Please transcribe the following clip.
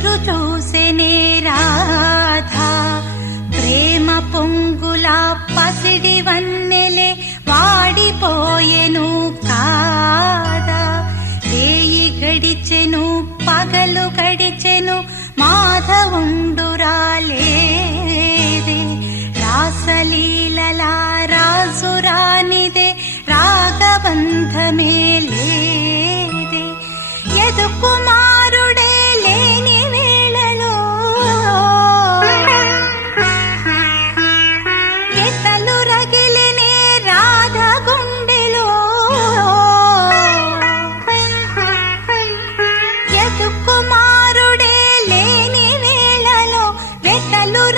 ఎదురు చూసెనే రాధా ప్రేమ పొంగుల పసిడి వన్నెలే వాడిపోయెను కాదా ఏయి గడిచెను పగలు గడిచెను మాధవుండురాలేదే రాసలీలలా రాసురానిదే రాగబంధమే లేదే ఎదుకుమ salud